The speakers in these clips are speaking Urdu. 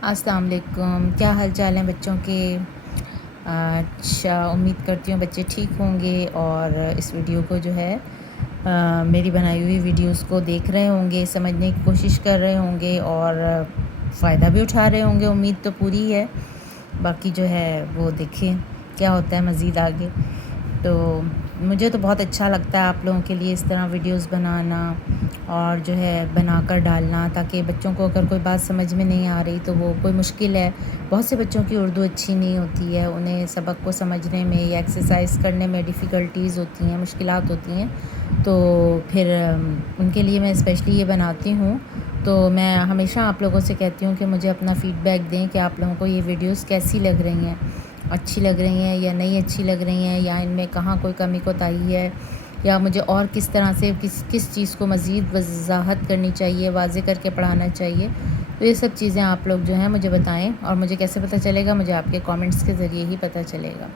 السلام علیکم، کیا حال چال ہیں بچوں کے؟ اچھا، امید کرتی ہوں بچے ٹھیک ہوں گے اور اس ویڈیو کو جو ہے میری بنائی ہوئی ویڈیوز کو دیکھ رہے ہوں گے، سمجھنے کی کوشش کر رہے ہوں گے اور فائدہ بھی اٹھا رہے ہوں گے۔ امید تو پوری ہے، باقی جو ہے وہ دیکھیں کیا ہوتا ہے مزید آگے۔ تو مجھے تو بہت اچھا لگتا ہے آپ لوگوں کے لیے اس طرح ویڈیوز بنانا اور جو ہے بنا کر ڈالنا، تاکہ بچوں کو اگر کوئی بات سمجھ میں نہیں آ رہی تو وہ کوئی مشکل ہے، بہت سے بچوں کی اردو اچھی نہیں ہوتی ہے، انہیں سبق کو سمجھنے میں یا ایکسرسائز کرنے میں ڈیفیکلٹیز ہوتی ہیں، مشکلات ہوتی ہیں، تو پھر ان کے لیے میں اسپیشلی یہ بناتی ہوں۔ تو میں ہمیشہ آپ لوگوں سے کہتی ہوں کہ مجھے اپنا فیڈ بیک دیں کہ آپ لوگوں کو یہ ویڈیوز کیسی لگ رہی ہیں، اچھی لگ رہی ہیں یا نہیں اچھی لگ رہی ہیں، یا ان میں کہاں کوئی کمی کوتاہی ہے، یا مجھے اور کس طرح سے کس چیز کو مزید وضاحت کرنی چاہیے، واضح کر کے پڑھانا چاہیے۔ تو یہ سب چیزیں آپ لوگ جو ہیں مجھے بتائیں، اور مجھے کیسے پتہ چلے گا؟ مجھے آپ کے کامنٹس کے ذریعے ہی پتہ چلے گا۔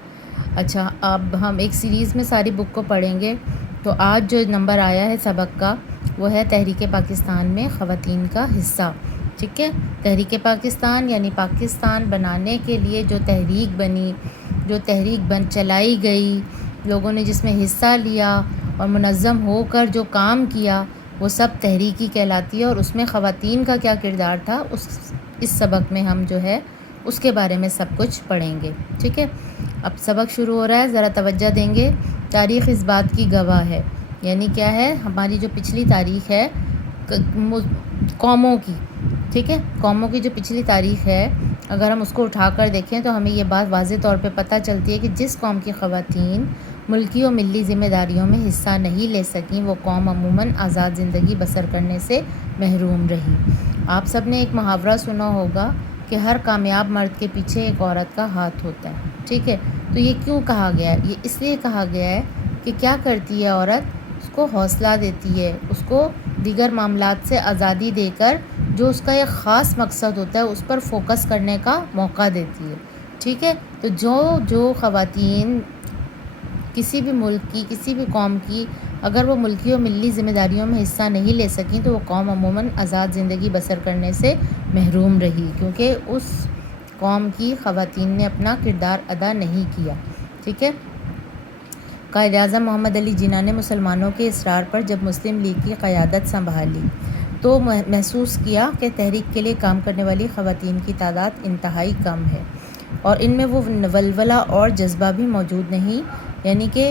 اچھا، اب ہم ایک سیریز میں ساری بک کو پڑھیں گے۔ تو آج جو نمبر آیا ہے سبق کا وہ ہے تحریک پاکستان میں خواتین کا حصہ، ٹھیک ہے؟ تحریک پاکستان یعنی پاکستان بنانے کے لیے جو تحریک بنی، جو تحریک چلائی گئی، لوگوں نے جس میں حصہ لیا اور منظم ہو کر جو کام کیا، وہ سب تحریکی کہلاتی ہے، اور اس میں خواتین کا کیا کردار تھا اس سبق میں ہم جو ہے اس کے بارے میں سب کچھ پڑھیں گے، ٹھیک ہے؟ اب سبق شروع ہو رہا ہے، ذرا توجہ دیں گے۔ تاریخ اس بات کی گواہ ہے، یعنی کیا ہے؟ ہماری جو پچھلی تاریخ ہے قوموں کی، ٹھیک ہے؟ قوموں کی جو پچھلی تاریخ ہے، اگر ہم اس کو اٹھا کر دیکھیں تو ہمیں یہ بات واضح طور پہ پتہ چلتی ہے کہ جس قوم کی خواتین ملکی و ملی ذمہ داریوں میں حصہ نہیں لے سکیں، وہ قوم عموماً آزاد زندگی بسر کرنے سے محروم رہی۔ آپ سب نے ایک محاورہ سنا ہوگا کہ ہر کامیاب مرد کے پیچھے ایک عورت کا ہاتھ ہوتا ہے، ٹھیک ہے؟ تو یہ کیوں کہا گیا ہے؟ یہ اس لیے کہا گیا ہے کہ کیا کرتی ہے عورت؟ اس کو حوصلہ دیتی ہے، اس کو دیگر معاملات سے آزادی دے کر جو اس کا ایک خاص مقصد ہوتا ہے اس پر فوکس کرنے کا موقع دیتی ہے، ٹھیک ہے؟ تو جو خواتین کسی بھی ملک کی، کسی بھی قوم کی، اگر وہ ملکی و ملی ذمہ داریوں میں حصہ نہیں لے سکیں تو وہ قوم عموماً آزاد زندگی بسر کرنے سے محروم رہی، کیونکہ اس قوم کی خواتین نے اپنا کردار ادا نہیں کیا، ٹھیک ہے؟ قائد اعظم محمد علی جناح نے مسلمانوں کے اصرار پر جب مسلم لیگ کی قیادت سنبھالی تو محسوس کیا کہ تحریک کے لیے کام کرنے والی خواتین کی تعداد انتہائی کم ہے، اور ان میں وہ ولولہ اور جذبہ بھی موجود نہیں، یعنی کہ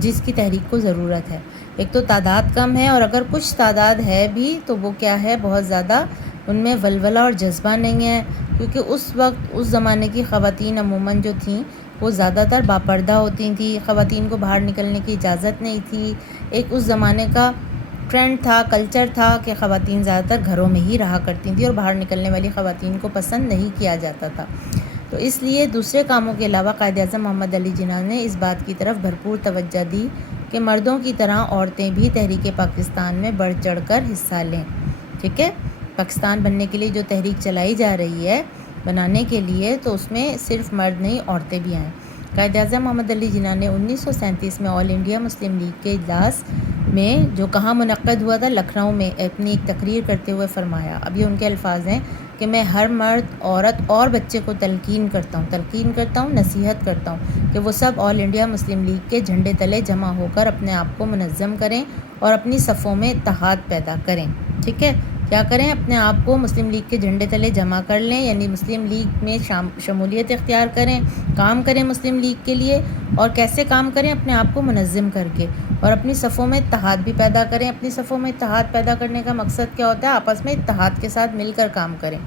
جس کی تحریک کو ضرورت ہے۔ ایک تو تعداد کم ہے، اور اگر کچھ تعداد ہے بھی تو وہ کیا ہے؟ بہت زیادہ ان میں ولولہ اور جذبہ نہیں ہے، کیونکہ اس وقت اس زمانے کی خواتین عموماً جو تھیں وہ زیادہ تر باپردہ ہوتی تھیں، خواتین کو باہر نکلنے کی اجازت نہیں تھی۔ ایک اس زمانے کا ٹرینڈ تھا، کلچر تھا کہ خواتین زیادہ تر گھروں میں ہی رہا کرتی تھیں اور باہر نکلنے والی خواتین کو پسند نہیں کیا جاتا تھا۔ تو اس لیے دوسرے کاموں کے علاوہ قائد اعظم محمد علی جناح نے اس بات کی طرف بھرپور توجہ دی کہ مردوں کی طرح عورتیں بھی تحریک پاکستان میں بڑھ چڑھ کر حصہ لیں، ٹھیک ہے؟ پاکستان بننے کے لیے جو تحریک چلائی جا رہی ہے بنانے کے لیے، تو اس میں صرف مرد نہیں عورتیں بھی آئیں۔ قائد اعظم محمد علی جناح نے 1937 میں آل انڈیا مسلم لیگ کے اجلاس میں جو کہاں منعقد ہوا تھا، لکھنؤ میں، اپنی ایک تقریر کرتے ہوئے فرمایا، اب یہ ان کے الفاظ ہیں کہ میں ہر مرد، عورت اور بچے کو تلقین کرتا ہوں، نصیحت کرتا ہوں کہ وہ سب آل انڈیا مسلم لیگ کے جھنڈے تلے جمع ہو کر اپنے آپ کو منظم کریں اور اپنی صفوں میں اتحاد پیدا کریں، ٹھیک ہے؟ کیا کریں؟ اپنے آپ کو مسلم لیگ کے جھنڈے تلے جمع کر لیں، یعنی مسلم لیگ میں شمولیت اختیار کریں، کام کریں مسلم لیگ کے لیے۔ اور کیسے کام کریں؟ اپنے آپ کو منظم کر کے، اور اپنی صفوں میں اتحاد بھی پیدا کریں۔ اپنی صفوں میں اتحاد پیدا کرنے کا مقصد کیا ہوتا ہے؟ آپس میں اتحاد کے ساتھ مل کر کام کریں۔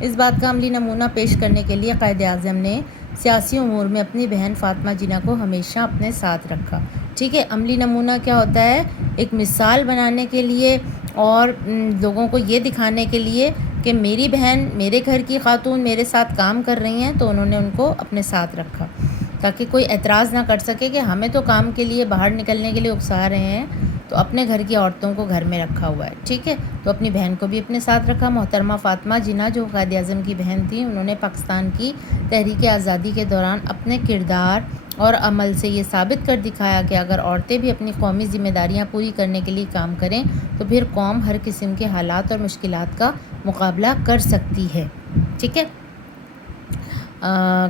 اس بات کا عملی نمونہ پیش کرنے کے لیے قائد اعظم نے سیاسی امور میں اپنی بہن فاطمہ جناح کو ہمیشہ اپنے ساتھ رکھا، ٹھیک ہے؟ عملی نمونہ کیا ہوتا ہے؟ ایک مثال بنانے کے لیے اور لوگوں کو یہ دکھانے کے لیے کہ میری بہن، میرے گھر کی خاتون میرے ساتھ کام کر رہی ہیں، تو انہوں نے ان کو اپنے ساتھ رکھا تاکہ کوئی اعتراض نہ کر سکے کہ ہمیں تو کام کے لیے باہر نکلنے کے لیے اکسا رہے ہیں، تو اپنے گھر کی عورتوں کو گھر میں رکھا ہوا ہے، ٹھیک ہے؟ تو اپنی بہن کو بھی اپنے ساتھ رکھا۔ محترمہ فاطمہ جناح جو قائد اعظم کی بہن تھیں، انہوں نے پاکستان کی تحریک آزادی کے دوران اپنے کردار اور عمل سے یہ ثابت کر دکھایا کہ اگر عورتیں بھی اپنی قومی ذمہ داریاں پوری کرنے کے لیے کام کریں تو پھر قوم ہر قسم کے حالات اور مشکلات کا مقابلہ کر سکتی ہے۔ ٹھیک ہے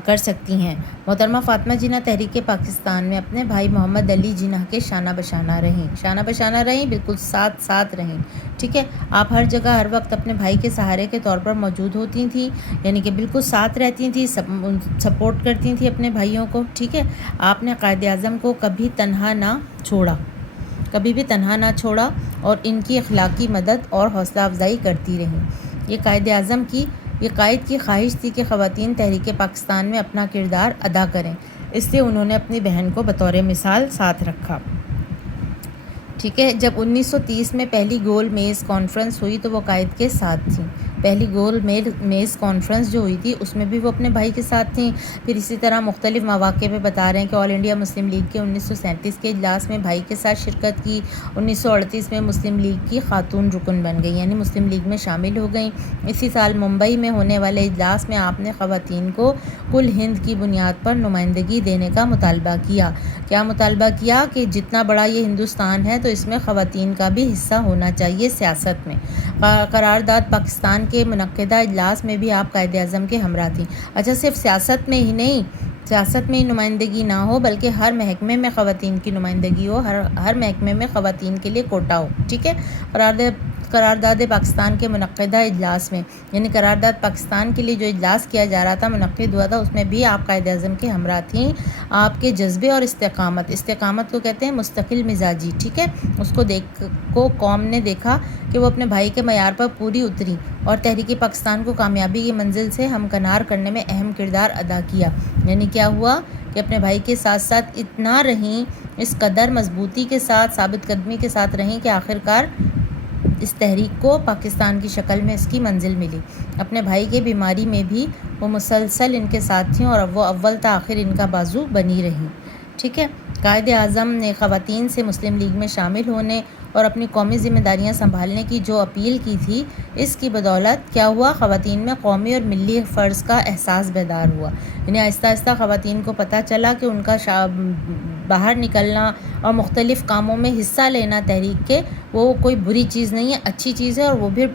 کر سکتی ہیں۔ محترمہ فاطمہ جناح تحریک پاکستان میں اپنے بھائی محمد علی جناح کے شانہ بشانہ رہیں، بالکل ساتھ رہیں، ٹھیک ہے۔ آپ ہر جگہ ہر وقت اپنے بھائی کے سہارے کے طور پر موجود ہوتی تھیں، یعنی کہ بالکل ساتھ رہتی تھیں، سپورٹ کرتی تھیں اپنے بھائیوں کو، ٹھیک ہے۔ آپ نے قائد اعظم کو کبھی بھی تنہا نہ چھوڑا اور ان کی اخلاقی مدد اور حوصلہ افزائی کرتی رہیں۔ یہ قائد کی خواہش تھی کہ خواتین تحریک پاکستان میں اپنا کردار ادا کریں، اس لیے انہوں نے اپنی بہن کو بطور مثال ساتھ رکھا، ٹھیک ہے۔ جب 1930 میں پہلی گول میز کانفرنس ہوئی تو وہ قائد کے ساتھ تھیں۔ پہلی گول میز کانفرنس جو ہوئی تھی اس میں بھی وہ اپنے بھائی کے ساتھ تھیں۔ پھر اسی طرح مختلف مواقع پہ بتا رہے ہیں کہ آل انڈیا مسلم لیگ کے 1937 کے اجلاس میں بھائی کے ساتھ شرکت کی۔ 1938 میں مسلم لیگ کی خاتون رکن بن گئی، یعنی مسلم لیگ میں شامل ہو گئیں۔ اسی سال ممبئی میں ہونے والے اجلاس میں آپ نے خواتین کو کل ہند کی بنیاد پر نمائندگی دینے کا مطالبہ کیا۔ کیا مطالبہ کیا کہ جتنا بڑا یہ ہندوستان ہے تو اس میں خواتین کا بھی حصہ ہونا چاہیے سیاست میں۔ قرارداد پاکستان کے منعقدہ اجلاس میں بھی آپ قائد اعظم کے ہمراہ تھیں۔ اچھا، صرف سیاست میں ہی نمائندگی نہ ہو بلکہ ہر محکمے میں خواتین کی نمائندگی ہو، ہر محکمے میں خواتین کے لیے کوٹا ہو، ٹھیک ہے۔ قرارداد پاکستان کے منعقدہ اجلاس میں، یعنی قرارداد پاکستان کے لیے جو اجلاس کیا جا رہا تھا، منعقد ہوا تھا، اس میں بھی آپ قائد اعظم کے ہمراہ تھیں۔ آپ کے جذبے اور استقامت کو کہتے ہیں مستقل مزاجی، ٹھیک ہے، اس کو قوم نے دیکھا کہ وہ اپنے بھائی کے معیار پر پوری اتری اور تحریک پاکستان کو کامیابی کی منزل سے ہمکنار کرنے میں اہم کردار ادا کیا۔ یعنی کیا ہوا کہ اپنے بھائی کے ساتھ ساتھ اتنا رہیں، اس قدر مضبوطی کے ساتھ، ثابت قدمی کے ساتھ رہیں کہ آخرکار اس تحریک کو پاکستان کی شکل میں اس کی منزل ملی۔ اپنے بھائی کے بیماری میں بھی وہ مسلسل ان کے ساتھ تھیں اور وہ اول تا آخر ان کا بازو بنی رہیں، ٹھیک ہے۔ قائد اعظم نے خواتین سے مسلم لیگ میں شامل ہونے اور اپنی قومی ذمہ داریاں سنبھالنے کی جو اپیل کی تھی، اس کی بدولت کیا ہوا، خواتین میں قومی اور ملی فرض کا احساس بیدار ہوا۔ یعنی آہستہ آہستہ خواتین کو پتہ چلا کہ ان کا باہر نکلنا اور مختلف کاموں میں حصہ لینا تحریک کے، وہ کوئی بری چیز نہیں ہے، اچھی چیز ہے۔ اور وہ بھی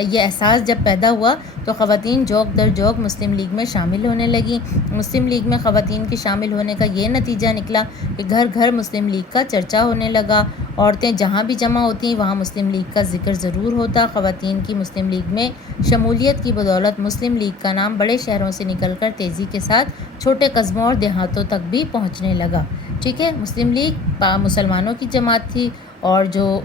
یہ احساس جب پیدا ہوا تو خواتین جوک در جوک مسلم لیگ میں شامل ہونے لگیں۔ مسلم لیگ میں خواتین کے شامل ہونے کا یہ نتیجہ نکلا کہ گھر گھر مسلم لیگ کا چرچا ہونے لگا، عورتیں جہاں بھی جمع ہوتی وہاں مسلم لیگ کا ذکر ضرور ہوتا۔ خواتین کی مسلم لیگ میں شمولیت کی بدولت مسلم لیگ کا نام بڑے شہروں سے نکل کر تیزی کے ساتھ چھوٹے قصبوں اور دیہاتوں تک بھی پہنچنے لگا، ٹھیک ہے۔ مسلم لیگ مسلمانوں کی جماعت تھی اور جو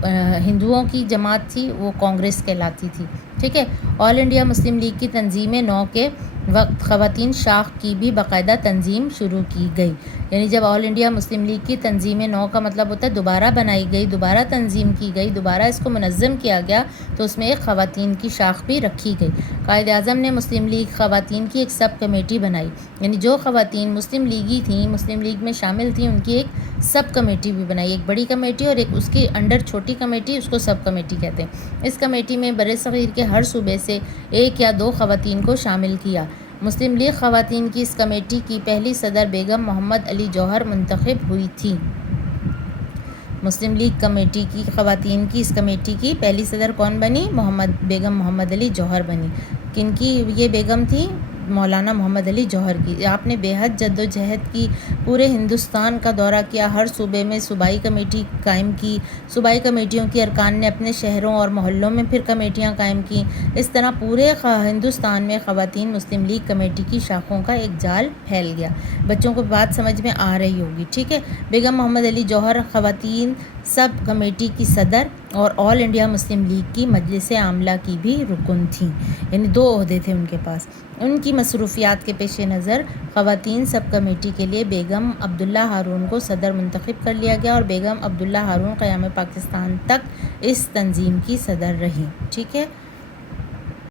ہندوؤں کی جماعت تھی وہ کانگریس کہلاتی تھی، ٹھیک ہے۔ آل انڈیا مسلم لیگ کی تنظیم نو کے وقت خواتین شاخ کی بھی باقاعدہ تنظیم شروع کی گئی۔ یعنی جب آل انڈیا مسلم لیگ کی تنظیم نو کا مطلب ہوتا ہے دوبارہ بنائی گئی، دوبارہ تنظیم کی گئی، دوبارہ اس کو منظم کیا گیا، تو اس میں ایک خواتین کی شاخ بھی رکھی گئی۔ قائد اعظم نے مسلم لیگ خواتین کی ایک سب کمیٹی بنائی، یعنی جو خواتین مسلم لیگی تھیں، مسلم لیگ میں شامل تھیں، ان کی ایک سب کمیٹی بھی بنائی، ایک بڑی کمیٹی اور ایک اس کے انڈر چھوٹی کمیٹی، اس کو سب کمیٹی کہتے ہیں۔ اس کمیٹی میں برصغیر کے ہر صوبے سے 1 یا 2 خواتین کو شامل کیا۔ مسلم لیگ خواتین کی اس کمیٹی کی پہلی صدر بیگم محمد علی جوہر منتخب ہوئی تھیں۔ مسلم لیگ خواتین کی اس کمیٹی کی پہلی صدر کون بنی؟ بیگم محمد علی جوہر بنی۔ کن کی یہ بیگم تھی؟ مولانا محمد علی جوہر کی۔ آپ نے بے حد جد و جہد کی، پورے ہندوستان کا دورہ کیا، ہر صوبے میں صوبائی کمیٹی قائم کی، صوبائی کمیٹیوں کی ارکان نے اپنے شہروں اور محلوں میں پھر کمیٹیاں قائم کیں۔ اس طرح پورے ہندوستان میں خواتین مسلم لیگ کمیٹی کی شاخوں کا ایک جال پھیل گیا۔ بچوں کو بات سمجھ میں آ رہی ہوگی، ٹھیک ہے۔ بیگم محمد علی جوہر خواتین سب کمیٹی کی صدر اور آل انڈیا مسلم لیگ کی مجلس عاملہ کی بھی رکن تھیں، یعنی 2 عہدے تھے ان کے پاس۔ ان کی مصروفیات کے پیش نظر خواتین سب کمیٹی کے لیے بیگم عبداللہ ہارون کو صدر منتخب کر لیا گیا اور بیگم عبداللہ ہارون قیام پاکستان تک اس تنظیم کی صدر رہیں، ٹھیک ہے۔